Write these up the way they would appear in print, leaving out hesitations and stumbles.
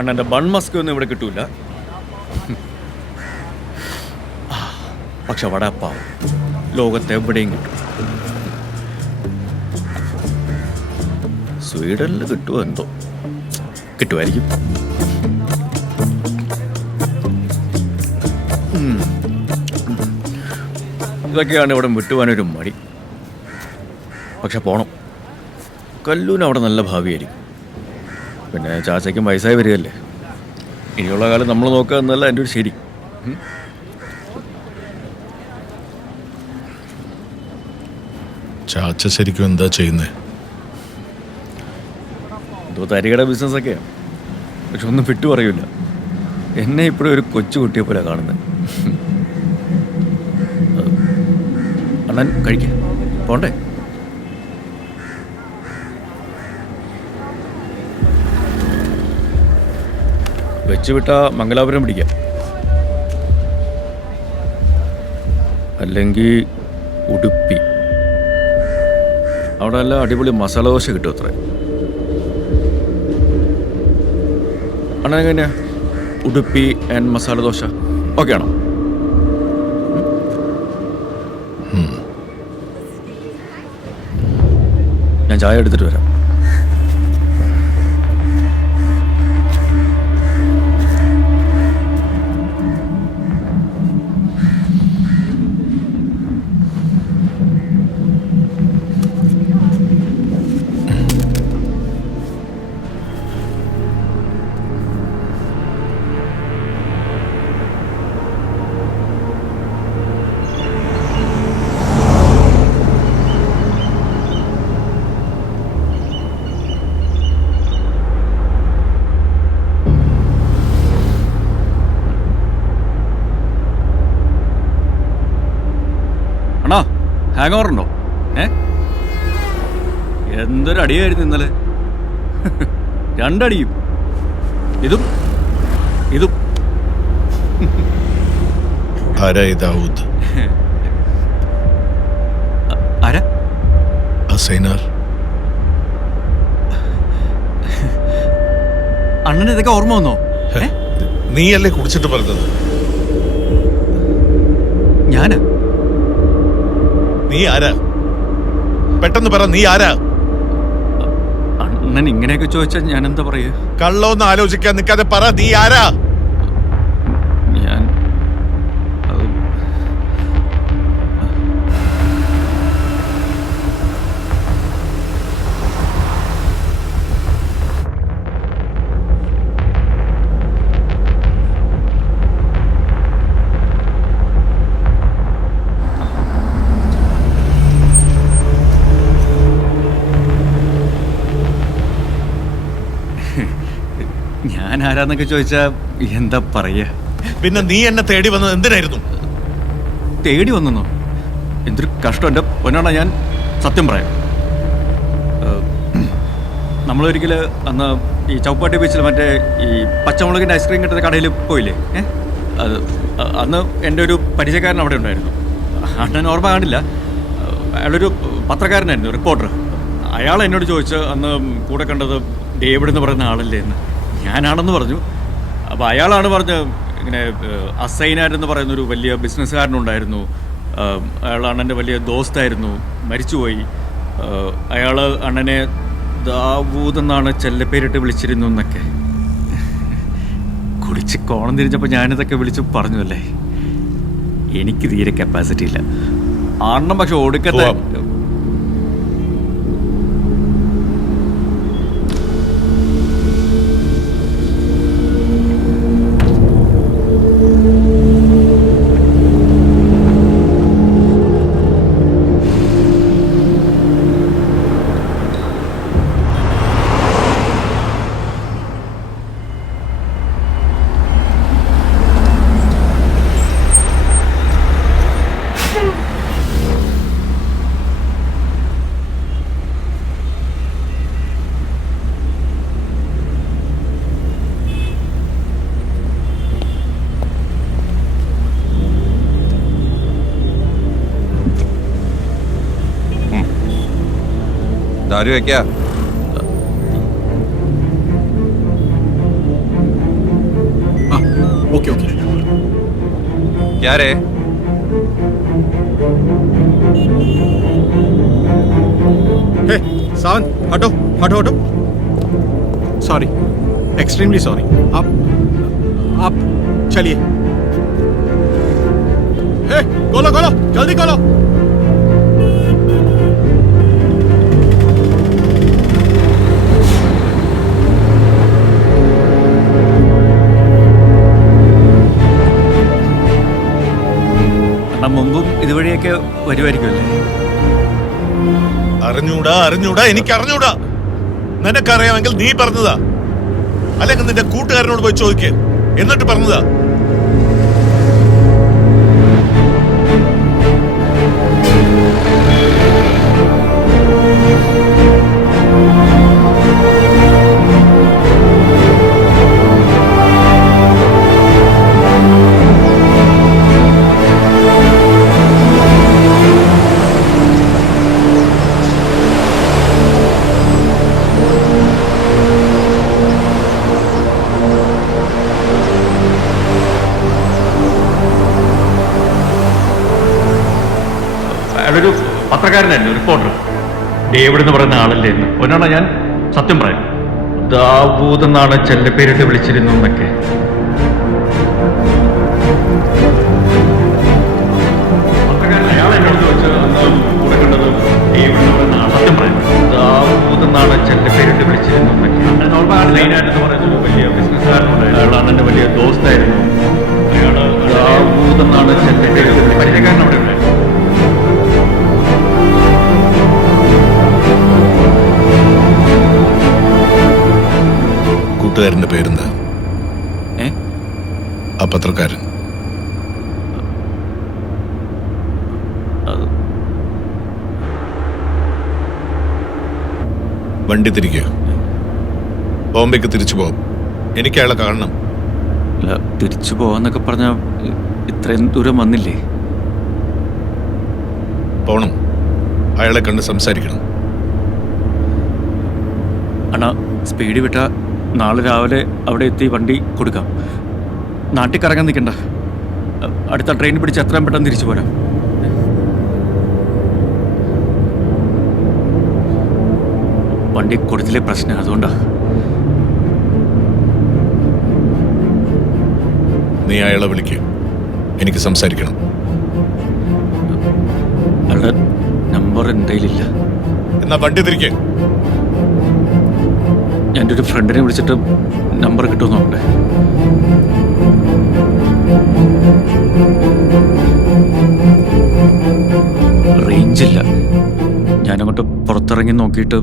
അണ്ണൻ്റെ bun Musk ഒന്നും ഇവിടെ കിട്ടൂല. പക്ഷെ വടാപ്പാവ് ലോകത്ത് എവിടെയും കിട്ടും. സ്വീഡനിൽ കിട്ടുമോ എന്തോ, കിട്ടുമായിരിക്കും. ഇതൊക്കെയാണ് ഇവിടെ വിട്ടുപോകാനൊരു മടി. പക്ഷെ പോണം. കല്ലൂന് അവിടെ നല്ല ഭാവിയായിരിക്കും. പിന്നെ ചാച്ചയ്ക്കും വയസ്സായി വരികയല്ലേ. ഇനിയുള്ള കാലം നമ്മൾ നോക്കുക എന്നല്ല എൻ്റെ ഒരു ശരി. ചാച്ച ശരിക്കും എന്താ ചെയ്യുന്നത്? എന്തോ തരികട ബിസിനസ്സൊക്കെയാണ്. പക്ഷെ ഒന്നും വിട്ടു പറയൂല. എന്നെ ഇപ്പോഴും ഒരു കൊച്ചുകുട്ടിയെ പോലെ കാണുന്നത്. അണ്ണൻ കഴിക്കേ, പോണ്ടേ? വെച്ച് വിട്ടാ മംഗലാപുരം പിടിക്കാം, അല്ലെങ്കിൽ ഉടുപ്പി. അവിടെ നല്ല അടിപൊളി മസാല ദോശ കിട്ടും അത്രേ. അണ്ണൻ എങ്ങനെയാ? ഉടുപ്പി ആൻഡ് മസാല ദോശ ഓക്കെ ആണോ? ഞാൻ ചായ എടുത്തിട്ട് വരാം. അണ്ണാ, ഹാങ് ഓവർ ഉണ്ടോ? എന്തൊരു അടിയായിരുന്നു ഇന്നലെ. രണ്ടടിയും, ഇതും ഇതും. ആരായി ദാവൂദ്? ആരാ? അസൈനാർ. അണ്ണന് ഇതൊക്കെ ഓർമ്മ വന്നോ? നീയല്ലേ കുടിച്ചിട്ട് പറഞ്ഞത്? ഞാനാ? നീ ആരാ? പെട്ടെന്ന് പറ, നീ ആരാ? അണ്ണൻ ഇങ്ങനെയൊക്കെ ചോദിച്ചാൽ ഞാൻ എന്താ പറയാ? കള്ളൊന്ന് ആലോചിക്കാൻ നിൽക്കാതെ പറ, നീ ആരാ? ഞാൻ ഞാൻ ആരാന്നൊക്കെ ചോദിച്ചാ എന്താ പറയാ? പിന്നെ നീ എന്നെ തേടി വന്നത് എന്തിനായിരുന്നു? തേടി വന്നോ? എന്തൊരു കഷ്ടം എൻ്റെ പൊന്നാണ്. ഞാൻ സത്യം പറയാം. നമ്മളൊരിക്കൽ അന്ന് ഈ ചൗപ്പാട്ടി ബീച്ചിൽ മറ്റേ ഈ പച്ചമുളകിൻ്റെ ഐസ്ക്രീം കിട്ടുന്ന കടയിൽ പോയില്ലേ? അത് അന്ന് എൻ്റെ ഒരു പരിചയക്കാരൻ അവിടെ ഉണ്ടായിരുന്നു. അണ്ണൻ ഓർമ്മ കാണില്ല. അയാളൊരു പത്രക്കാരനായിരുന്നു, റിപ്പോർട്ടർ. അയാൾ എന്നോട് ചോദിച്ച് അന്ന് കൂടെ കണ്ടത് ഡേവിഡ് എന്ന് പറയുന്ന ആളല്ലേ എന്ന്. ഞാനാണെന്ന് പറഞ്ഞു. അപ്പോൾ അയാളാണ് പറഞ്ഞത് ഇങ്ങനെ അസൈനാർ എന്ന് പറയുന്നൊരു വലിയ ബിസിനസ്സുകാരനുണ്ടായിരുന്നു. അയാൾ അണ്ണൻ്റെ വലിയ ദോസ്തായിരുന്നു, മരിച്ചുപോയി. അയാൾ അണ്ണനെ ദാവൂദ് എന്നാണ് ചെല്ലപ്പേരിട്ട് വിളിച്ചിരുന്നു എന്നൊക്കെ. കുടിച്ച് കോണം തിരിഞ്ഞപ്പോൾ ഞാനിതൊക്കെ വിളിച്ച് പറഞ്ഞു അല്ലേ. എനിക്ക് തീരെ കപ്പാസിറ്റി ഇല്ല. അണ്ണൻ പക്ഷെ ഒടുക്കത്തെ ദാരു വെക്കാ. ക്യാരേ? सावन हटो हटो हटो सॉरी एक्सट्रीमली सॉरी आप चलिए खोलो खोलो जल्दी खोलो അണ്ണാ മുമ്പും ഇതുവഴിയൊക്കെ വരുമായിരിക്കുമല്ലേ? അറിഞ്ഞൂടാ അറിഞ്ഞൂടാ എനിക്ക് അറിഞ്ഞൂടാ. നിനക്കറിയാമെങ്കിൽ നീ പറഞ്ഞതാ, അല്ലെങ്കിൽ നിന്റെ കൂട്ടുകാരനോട് പോയി ചോദിക്കേ, എന്നിട്ട് പറഞ്ഞതാ. അയാളൊരു പത്രക്കാരനായിരുന്നു, റിപ്പോർട്ടർ. ഡേവിഡ് എന്ന് പറയുന്ന ആളല്ലേ എന്ന്. ഒന്നാണ് ഞാൻ സത്യം പറയാം, ദാവൂദ് എന്നാണ് ചെല്ലപ്പേരിട്ട് വിളിച്ചിരുന്നു എന്നൊക്കെ. പത്രക്കാരൻ അയാൾ എന്നോട് ചോദിച്ചത് അന്ന് കൂടെ കണ്ടത് ഡേവിഡ് എന്ന് പറയുന്ന ആൾ. സത്യം പറയാം, ദാവൂദ് എന്നാണ് ചെല്ലപ്പേരിട്ട് വിളിച്ചിരുന്നു എന്നൊക്കെ. നോർമൽ ലൈനായിട്ട് പറയുന്നത് വലിയ ബിസിനസ്സുകാരനുണ്ടായിരുന്നു. അയാളാണ് എൻ്റെ വലിയ ദോസ്തായിരുന്നു. അയാൾ ദാവൂദ് എന്നാണ് ചെല്ലപ്പേരിട്ട് പരിചയക്കാരൻ അവിടെ ഉണ്ടായിരുന്നു. കൂട്ടുകാരന്റെ പേരെന്താ? ആ പത്രക്കാരൻ. വണ്ടി തിരിക്കുക, ബോംബെക്ക് തിരിച്ചു പോകും. എനിക്ക് അയാളെ കാണണം. അല്ല, തിരിച്ചു പോവാന്നൊക്കെ പറഞ്ഞ ഇത്രയും ദൂരം വന്നില്ലേ? പോണം, അയാളെ കണ്ട് സംസാരിക്കണം. അണ്ണാ, സ്പീഡ് വിട്ട നാളെ രാവിലെ അവിടെ എത്തി വണ്ടി കൊടുക്കാം. നാട്ടിൽ കറങ്ങാൻ നിൽക്കണ്ട, അടുത്ത ട്രെയിൻ പിടിച്ച് എത്രയും പെട്ടെന്ന് തിരിച്ചു പോരാം. വണ്ടി കൊടുത്തില്ലേ പ്രശ്നം, അതുകൊണ്ടാ. നീ അയാളെ വിളിക്കുക, എനിക്ക് സംസാരിക്കണം. അയാളുടെ നമ്പർ എൻ്റെ കയ്യിലില്ല. എന്നാ വണ്ടി തിരിക്കേ. എൻ്റെ ഒരു ഫ്രണ്ടിനെ വിളിച്ചിട്ട് നമ്പർ കിട്ടുമെന്നുണ്ട്. റേഞ്ചില്ല. ഞാനങ്ങോട്ട് പുറത്തിറങ്ങി നോക്കിയിട്ട്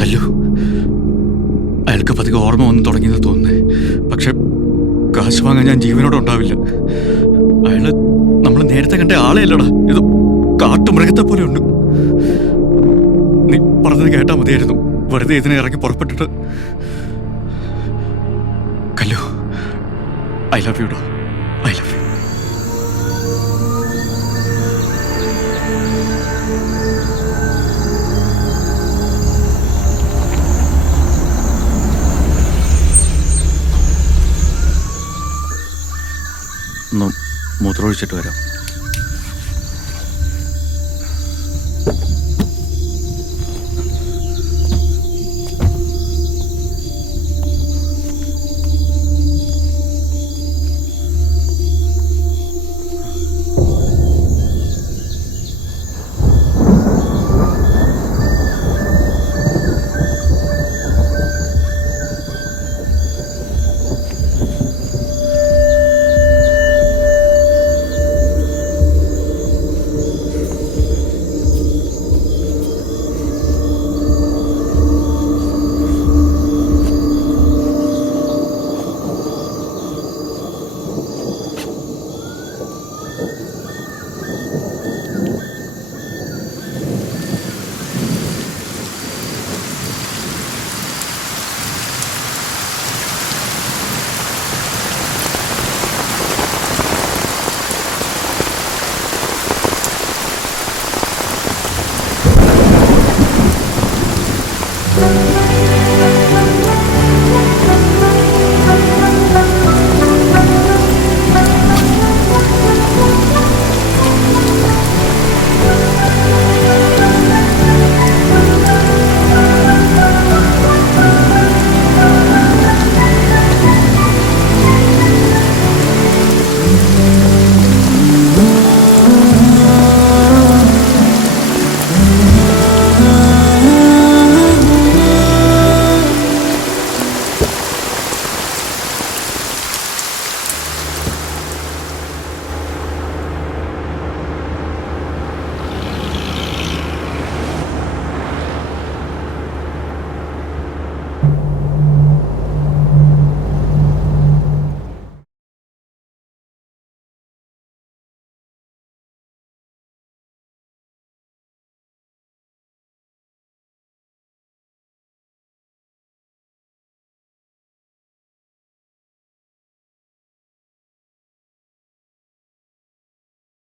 കല്ലു, അയാൾക്ക് പതിയെ ഓർമ്മ വന്ന് തുടങ്ങിയെന്ന് തോന്നുന്നേ. പക്ഷെ കാശ് വാങ്ങാൻ ഞാൻ ജീവനോടെ ഉണ്ടാവില്ല. അയാള് നമ്മൾ നേരത്തെ കണ്ട ആളെ അല്ലടാ, ഇത് കാട്ടുമൃഗത്തെ പോലെ ഉണ്ട്. നീ പറഞ്ഞത് കേട്ടാ മതിയായിരുന്നു, വെറുതെ ഇതിനെ ഇറങ്ങി പുറപ്പെട്ടിട്ട്. കല്ലു, ഐ ലവ് യു ഡോ, ഐ ലവ് യു. ഒന്ന് മൂത്രമൊഴിച്ചിട്ട് വരാം.